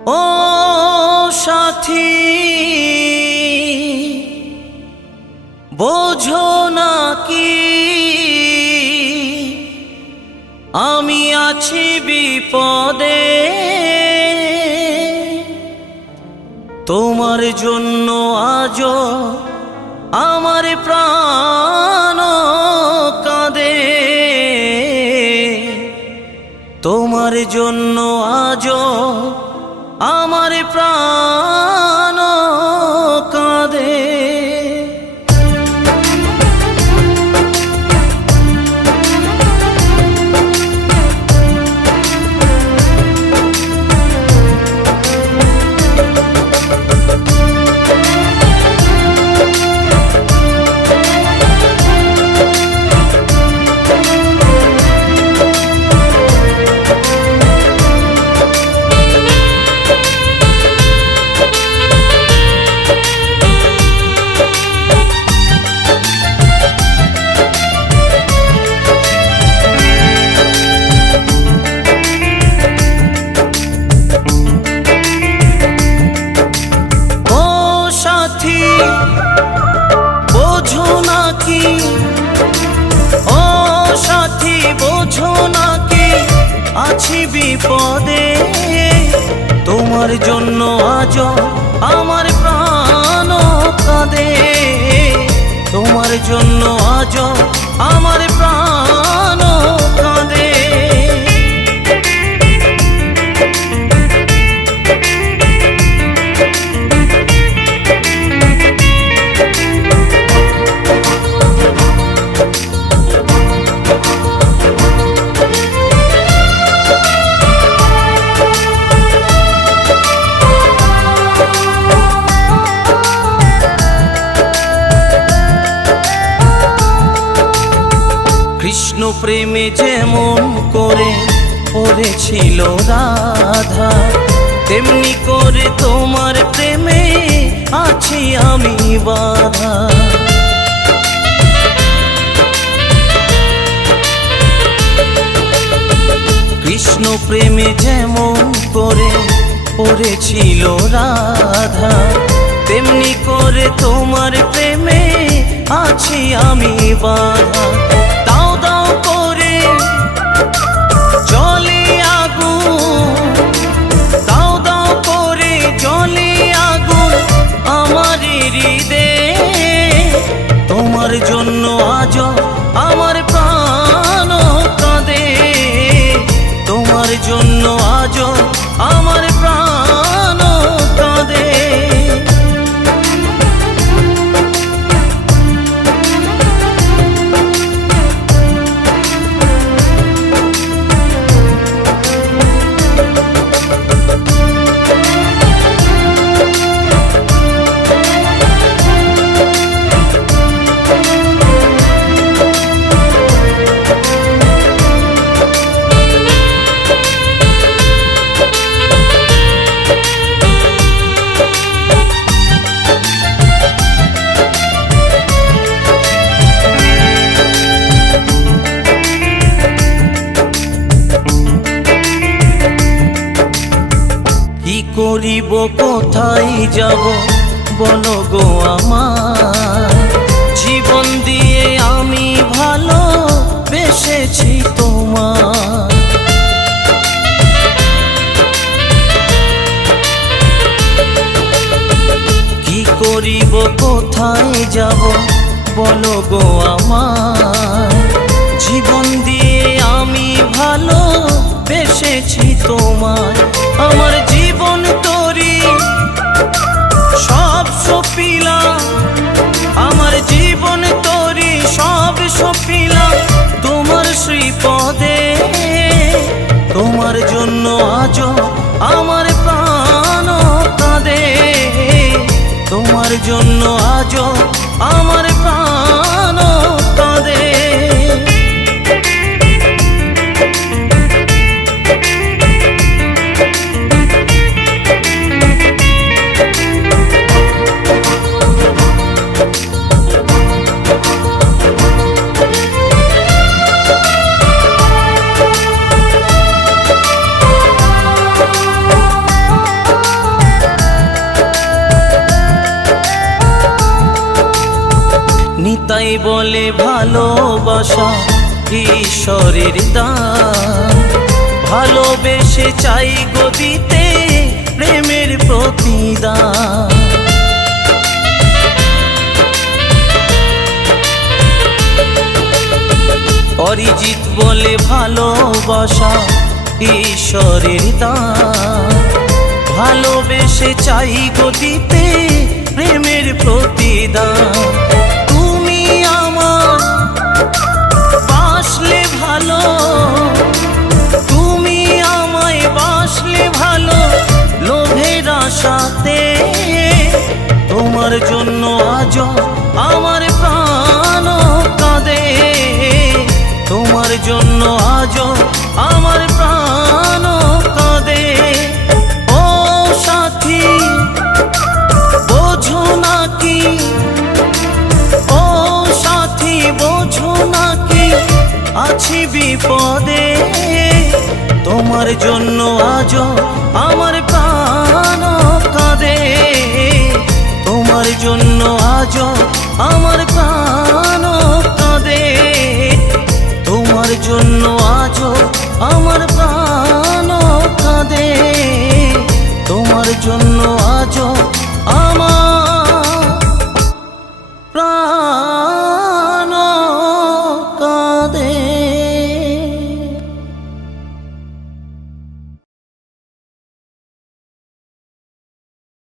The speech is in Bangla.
ও সাথী বোঝো না কি আমি আছি বিপদে, তোমার জন্য আজও আমার প্রাণ কাঁদে, তোমার জন্য আজও আমার প্রাণ কাঁদে। বোঝো নাকি ও সাথী বোঝো নাকি আছি বিপদে, তোমার জন্য আজও আমার প্রাণ কাঁদে, তোমার জন্য আজও আমার প্রাণ কাঁদে। কৃষ্ণ প্রেমে যেমন করে পড়েছিল রাধা, তেমনি করে তোমার প্রেমে আছি আমি বাধা। কৃষ্ণ প্রেমে যেমন করে পড়েছিল রাধা, তেমনি করে তোমার প্রেমে আছি আমি বাধা। দাও দাও করে জলে আগুন, দাও দাও করে জলে আগুন আমার হৃদয়ে, তোমার জন্য আজও আমার প্রাণ কাঁদে, তোমার জন্য আজও আমার প্রাণ কাঁদে। কি করিব কোথায় যাব বলো গো আমার, জীবন দিয়ে আমি ভালো বেসেছি তোমার। কি করিব কোথায় যাব বলো গো আমার, জীবন দিয়ে আমি ভালো বেসেছি তোমার। আমার জীবন তোরি সব সপিলাম, আমার জীবন তোরি সব সপিলাম তোমার শ্রীপদে, তোমার জন্য আজও আমার প্রাণ কাঁদে, তোমার জন্য আজও আমার প্রাণ কাঁদে। বলে ভালোবাসা ঈশ্বরের দান, ভালোবেসে চাই গো দিতে প্রেমের প্রতিদান। অরিজিৎ বলে ভালোবাসা ঈশ্বরের দান, ভালোবেসে চাই গো দিতে প্রেমের প্রতিদান। তুমি আমার বাসলে ভালো, তুমি আমায় বাসলে ভালো লোভের আশাতে, তোমার জন্য আজ আমার প্রাণ কাঁদে, তোমার জন্য আজ আমার প্রাণ কাঁদে। ও সাথী বোঝো নাকি, ও সাথী বোঝো নাকি আছি বিপদে, তোমার জন্য আজ আমার প্রাণ কাঁদে, তোমার জন্য আজ আমার প্রাণ